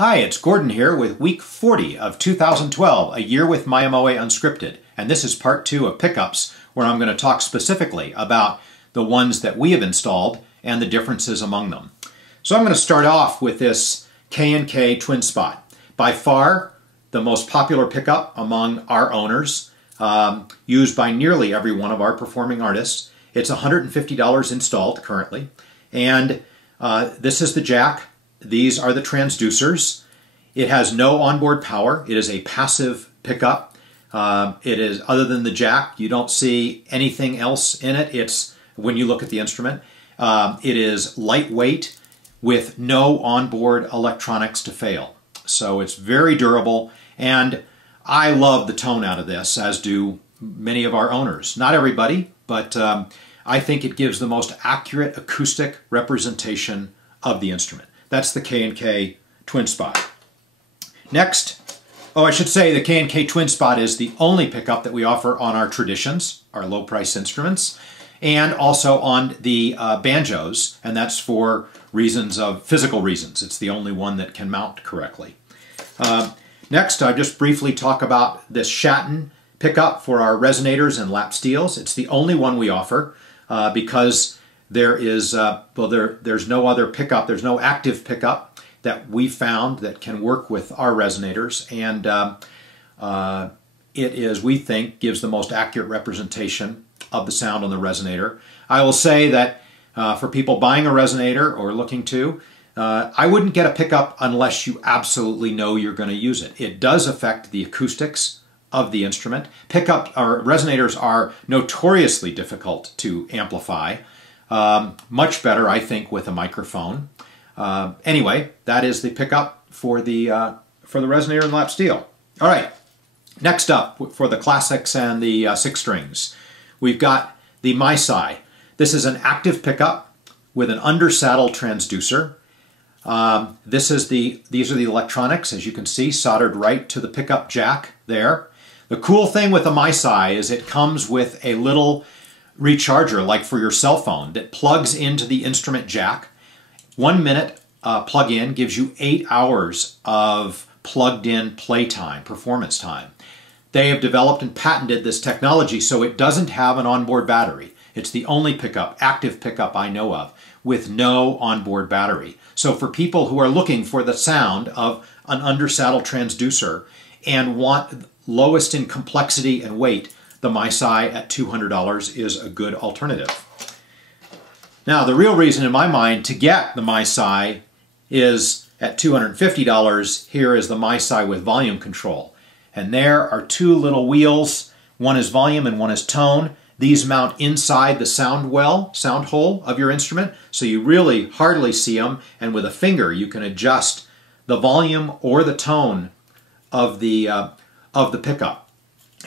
Hi, it's Gordon here with week 40 of 2012, a year with Mya-Moe Unscripted. And this is part 2 of pickups, where I'm going to talk specifically about the ones that we have installed and the differences among them. So I'm going to start off with this K&K Twin Spot. By far the most popular pickup among our owners, used by nearly every one of our performing artists. It's $150 installed currently. And this is the jack. These are the transducers. It has no onboard power. It is a passive pickup. It is, other than the jack, you don't see anything else in it. It's, when you look at the instrument, it is lightweight with no onboard electronics to fail. So it's very durable, and I love the tone out of this, as do many of our owners. Not everybody, but I think it gives the most accurate acoustic representation of the instrument. That's the K&K Twin Spot. Next, I should say the K&K Twin Spot is the only pickup that we offer on our traditions, our low-price instruments, and also on the banjos, and that's for reasons of physical reasons. It's the only one that can mount correctly. Next, I'll just briefly talk about this Schatten pickup for our resonators and lap steels. It's the only one we offer because there is, there's no other pickup, there's no active pickup that we found that can work with our resonators, and it is, we think, gives the most accurate representation of the sound on the resonator. I will say that for people buying a resonator or looking to, I wouldn't get a pickup unless you absolutely know you're going to use it. It does affect the acoustics of the instrument. Resonators are notoriously difficult to amplify. Much better, I think, with a microphone. Anyway, that is the pickup for the resonator and lap steel. All right, next up for the classics and the 6 strings, we've got the Mya-Moe. This is an active pickup with an undersaddle transducer. These are the electronics, as you can see, soldered right to the pickup jack there. The cool thing with the Mya-Moe is it comes with a little recharger, like for your cell phone, that plugs into the instrument jack. 1 minute plug-in gives you 8 hours of plugged-in playtime, performance time. They have developed and patented this technology so it doesn't have an onboard battery. It's the only pickup, active pickup I know of, with no onboard battery. So for people who are looking for the sound of an undersaddle transducer and want lowest in complexity and weight, the Mya-Moe at $200 is a good alternative. Now, the real reason in my mind to get the Mya-Moe is at $250. Here is the Mya-Moe with volume control. And there are 2 little wheels. One is volume and one is tone. These mount inside the sound hole of your instrument, so you really hardly see them. And with a finger, you can adjust the volume or the tone of the pickup.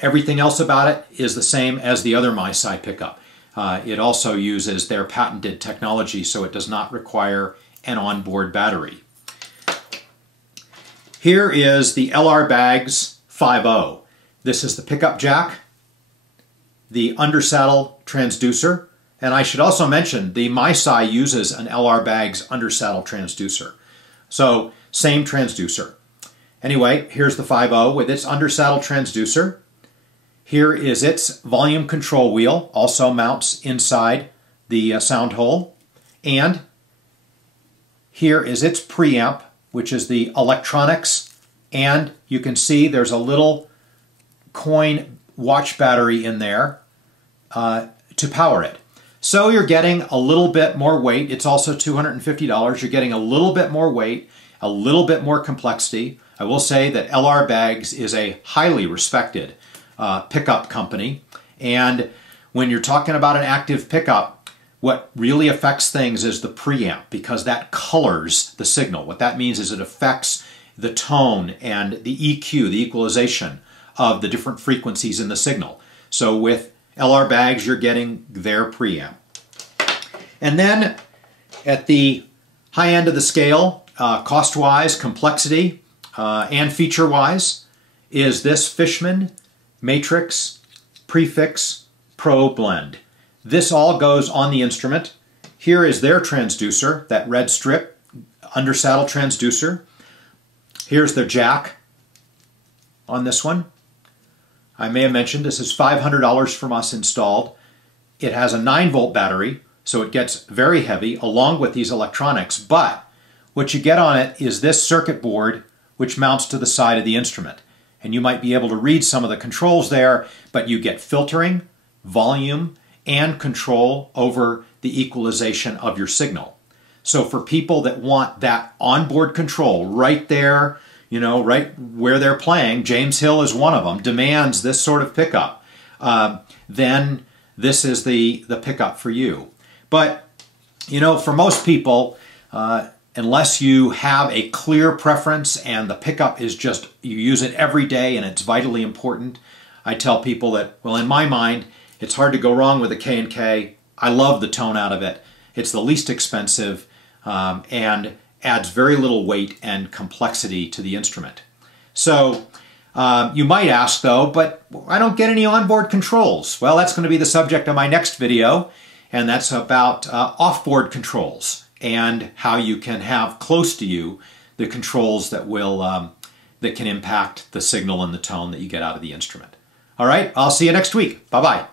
Everything else about it is the same as the other Mya-Moe pickup. It also uses their patented technology, so it does not require an onboard battery. Here is the LR Baggs 5.0. This is the pickup jack, the undersaddle transducer, and I should also mention the Mya-Moe uses an LR Baggs undersaddle transducer. So, same transducer. Anyway, here's the 5.0 with its undersaddle transducer. Here is its volume control wheel, also mounts inside the sound hole. And here is its preamp, which is the electronics. And you can see there's a little coin watch battery in there to power it. So you're getting a little bit more weight. It's also $250. You're getting a little bit more weight, a little bit more complexity. I will say that LR Baggs is a highly respected pickup company, and when you're talking about an active pickup, what really affects things is the preamp, because that colors the signal. What that means is it affects the tone and the EQ, the equalization of the different frequencies in the signal. So with LR Baggs, you're getting their preamp. And then at the high end of the scale, cost-wise, complexity, and feature-wise, is this Fishman Matrix Prefix Pro Blend. This all goes on the instrument. Here is their transducer, that red strip undersaddle transducer. Here's the jack on this one. I may have mentioned this is $500 from us installed. It has a 9-volt battery, so it gets very heavy along with these electronics, but what you get on it is this circuit board which mounts to the side of the instrument. And you might be able to read some of the controls there, but you get filtering, volume, and control over the equalization of your signal. So for people that want that onboard control right there, you know, right where they're playing, James Hill is one of them, demands this sort of pickup, then this is the pickup for you. But, you know, for most people, unless you have a clear preference and the pickup is just, you use it every day and it's vitally important, I tell people that, well, in my mind, it's hard to go wrong with a K&K. I love the tone out of it. It's the least expensive and adds very little weight and complexity to the instrument. So you might ask though, but I don't get any onboard controls. Well, that's going to be the subject of my next video, and that's about offboard controls and how you can have close to you the controls that will that can impact the signal and the tone that you get out of the instrument. All right, I'll see you next week. Bye-bye.